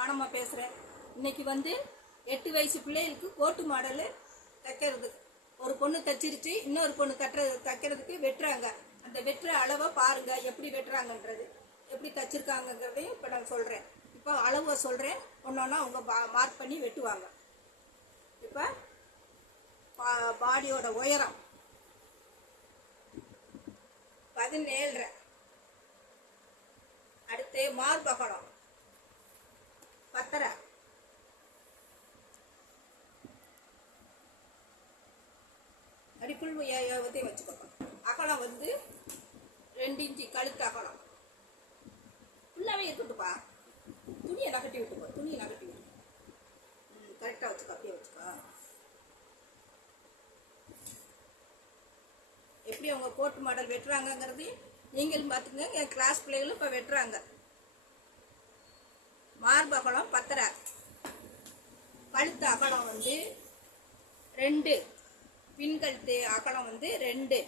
பானம்மா பேசுகிறேன். இன்னைக்கு 8 வயசு பிள்ளைகளுக்கு கோட்டு மாடலு தைக்கிறது. ஒரு பொண்ணு தைச்சிருச்சு, இன்னொரு பொண்ணு தைக்கிறதுக்கு வெட்டுறாங்க. அந்த வெட்டுற அளவை பாருங்க, எப்படி வெட்டுறாங்கன்றது, எப்படி தைச்சிருக்காங்கங்கிறதையும் இப்போ நான் சொல்கிறேன். இப்போ அளவை சொல்கிறேன், ஒன்றொன்னா அவங்க மார்க் பண்ணி வெட்டுவாங்க. இப்போ பாடியோட உயரம் 17.5. அடுத்து மார்பகலம் 10.5. அடிப்புள் வச்சுக்கோங்க. அகலம் 2 இன்ச்சு கழுத்து அகலம். ஃபுல்லாகவே இருக்கட்டுப்பா. துணியை நகட்டி விட்டுக்கோ, துணியை நகட்டி விட்டு கரெக்டாக வச்சுக்கோ, அப்படியே வச்சுக்கோ. எப்படி அவங்க கோட்டு மாடல் வெட்டுறாங்கங்கிறது நீங்களும் பார்த்துங்க. என் கிளாஸ் பிள்ளைகளும் இப்போ வெட்டுறாங்க. மார்பகலம் 10.5. கழுத்து அகலம் 2. பின் கழுத்து அகலம் 2.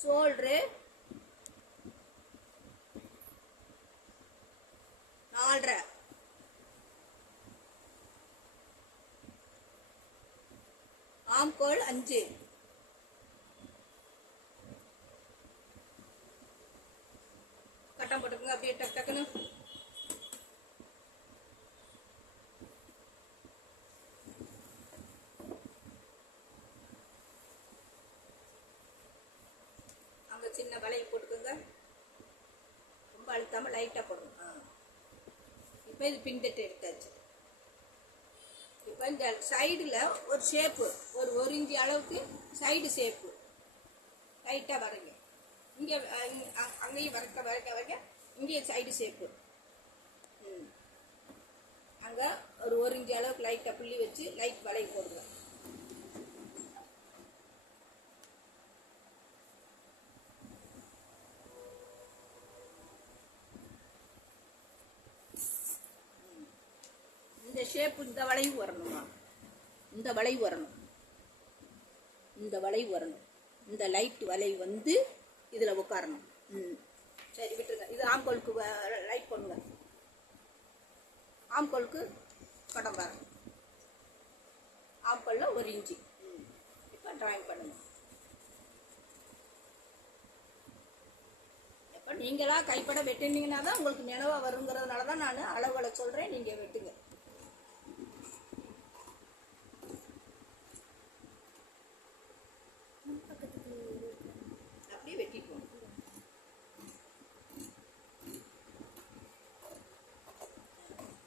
ஷோல்டரு 4.5. ஆம்கோல் 5. கட்டம் போட்டுக்குங்க அப்படியே டக்கு டக்குன்னு. அங்கே சின்ன வளையம் போட்டுக்குங்க. ரொம்ப அழுத்தாமல் லைட்டாக போடுங்க. இப்போ இது பின்தட்டு எடுத்தாச்சு. இப்போ இந்த சைடில் ஒரு ஷேப்பு, ஒரு இன்ச்சு அளவுக்கு சைடு ஷேப்பு லைட்டாக வரைங்க. இங்கே அங்கேயும் வரைக்க இங்கேயும் சைடு ஷேப்பு. அங்கே ஒரு இன்ச்சு அளவுக்கு லைட்டாக புள்ளி வச்சு லைட் வளைவு போடுங்க. இந்த ஷேப்பு இந்த வளைவு வரணுமா, இந்த வளைவு வரணும், இந்த வளைவு வரணும். இந்த லைட் வளைவு இதில் உட்காரணும். சரி விட்டுருங்க. இது ஆம்கோலுக்கு லைட் பண்ணுங்க. ஆம்கோலுக்கு படம் பாருங்க. ஆம்கோலில் 1 இன்ச்சு. இப்போ ட்ராயிங் பண்ணுங்க. இப்போ நீங்களாக கைப்பட வெட்டினீங்கன்னா தான் உங்களுக்கு நினைவாக வருங்கிறதுனால தான் நான் அளவுகளை சொல்கிறேன். நீங்கள் வெட்டுங்க. அப்படியே வெட்டிப்போம்.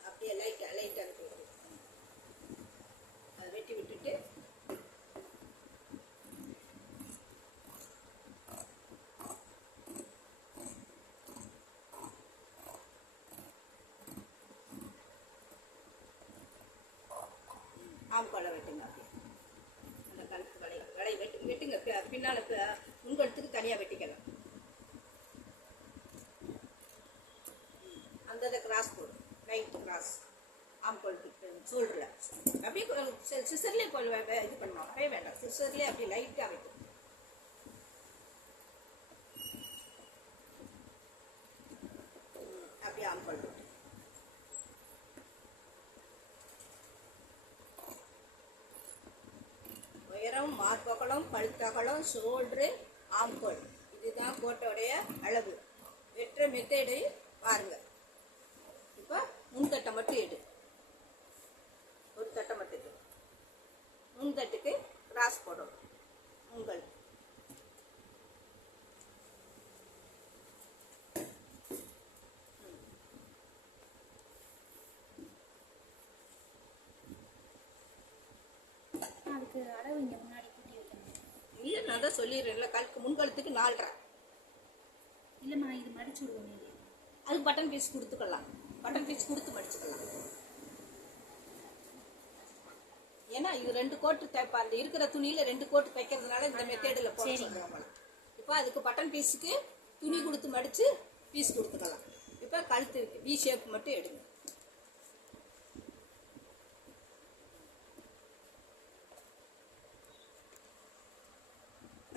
அப்படியே லைட்டாக அதை வெட்டி விட்டுட்டு ஆம்கோலை வெட்டுங்க. அப்படியே அந்த கழுத்து வளை வெட்டுங்க. பின்னால் முன்கழுத்துக்கு தனியாக வெட்டிக்கலாம். அந்த இதை கிராஸ் போடும், ரைட் கிராஸ் ஆம்கோலுக்கு ஷோல்டரில். அப்படியே சிசர்லேயே இது பண்ணுவோம். அப்படியே வேண்டாம், சிசர்லேயே அப்படியே லைட்டாக வைக்கும். அப்படியே ஆம்கோல் வெட்டு. உயரம், மார்பகலம், கழுத்தகலம், ஷோல்டரு, ஆம்கோல், இதுதான் கோட்டோடைய அளவு. வெட்டுற மெத்தேடு பாருங்க. இப்போ முன்தட்டை மட்டும் எடு, ஒரு தட்டை மட்டும் எடு. முன்தட்டுக்கு கிராஸ் போடணும். உங்கள் அதுக்கு அளவு இங்கே முன்னாடி கூட்டி வைக்கணும். இல்லை, நான் தான் சொல்லிடுறேன்ல, முன்கழுத்துக்கு 4.5. இல்லைம்மா, இது மடிச்சு விடுவோம். நீங்கள் அதுக்கு பட்டன் பீஸ் கொடுத்துக்கலாம். பட்டன் பீஸ் கொடுத்து மடிச்சுக்கலாம். ஏன்னா இது 2 கோட்டு தைப்பா. அந்த இருக்கிற துணியில் 2 கோட்டு தைக்கிறதுனால இந்த மெத்தேடில் போட சொல்லுவாங்க. இப்போ அதுக்கு பட்டன் பீஸுக்கு துணி கொடுத்து மடித்து பீஸ் கொடுத்துக்கலாம். இப்போ கழுத்து வி ஷேப் மட்டும் எடுங்க.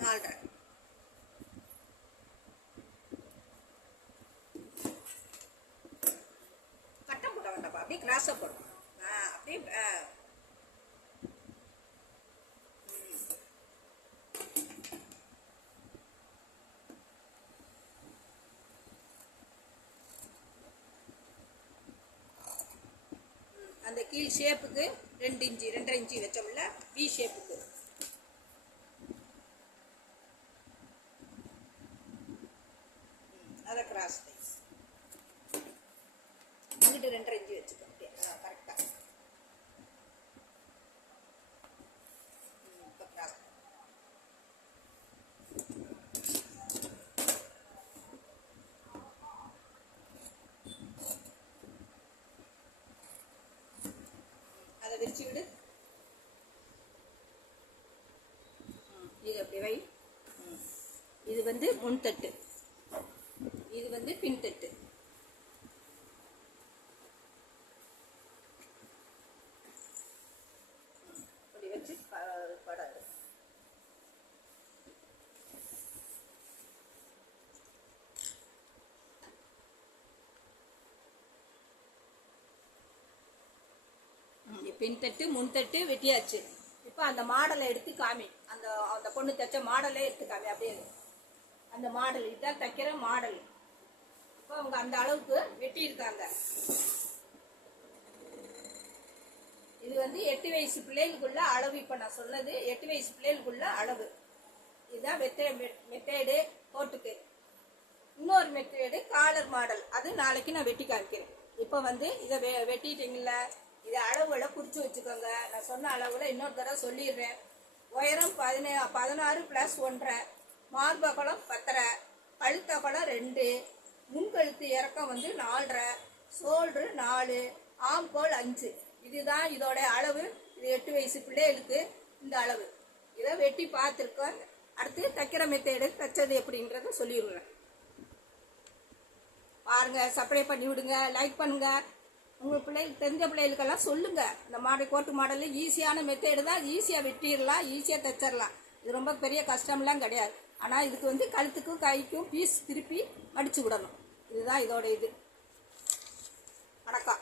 நாலரை கிராஸாக போடணும். அப்படியே அந்த கீழ் ஷேப்புக்கு 2 இன்ச்சு 2.5 இன்ச்சு வச்சோம்ல வி ஷேப்புக்கு. அதை கிராஸ் அங்கிட்டு 2.5 இன்ச்சு வச்சுக்கோ. கரெக்டாக இப்போ கிராஸ் அதை விரிச்சு விடு. இது அப்படி வை. இது வந்து முன்தட்டு, இது வந்து பின்தட்டு. அப்படி வச்சு படம் பின்தட்டு முன்தட்டு வெட்டியாச்சு. இப்போ அந்த மாடலை எடுத்து காமி. அந்த அந்த பொண்ணு தைச்ச மாடலே எடுத்து காமி. அப்படியே அந்த மாடல் இதான் தைக்கிற மாடல். இப்போ அவங்க அந்த அளவுக்கு வெட்டியிருக்காங்க. இது வந்து 8 வயசு பிள்ளைகளுக்குள்ள அளவு. இப்போ நான் சொன்னது 8 வயசு பிள்ளைகளுக்குள்ள அளவு. இதுதான் மெத்தேடு கோட்டுக்கு. இன்னொரு மெத்தேடு காலர் மாடல், அது நாளைக்கு நான் வெட்டி காமிக்கிறேன். இப்போ வந்து இதை வெட்டிட்டீங்கள, இதை அளவுகளை குறித்து வச்சுக்கோங்க. நான் சொன்ன அளவுல இன்னொரு தடவை சொல்லிடுறேன். உயரம் 16 + 1.5, மார்பகலம் 10.5, கழுத்தகலம் 2, முன்கழுத்து இறக்கம் வந்து 4.5, சோல்ட்ரு 4, ஆம்கோல் 5. இதுதான் இதோட அளவு. இது 8 வயசு பிள்ளைகளுக்கு இந்த அளவு. இதை வெட்டி பார்த்துருக்கோம். அடுத்து தைக்கிற மெத்தேடு தைச்சது எப்படின்றத சொல்லிடுறேன். பாருங்க, சப்ஸ்கிரைப் பண்ணி விடுங்க, லைக் பண்ணுங்க. உங்கள் பிள்ளைகளுக்கு தெரிஞ்ச பிள்ளைகளுக்கெல்லாம் சொல்லுங்க. இந்த மாடல் கோட்டு மாடலில் ஈஸியான மெத்தேடு தான். ஈஸியாக வெட்டிடலாம், ஈஸியாக தைச்சிடலாம். இது ரொம்ப பெரிய கஷ்டம்லாம் கிடையாது. ஆனால் இதுக்கு வந்து கழுத்துக்கும் கைக்கும் பீஸ் திருப்பி மடிச்சு விடணும். இதுதான் இதோட இது. வணக்கம்.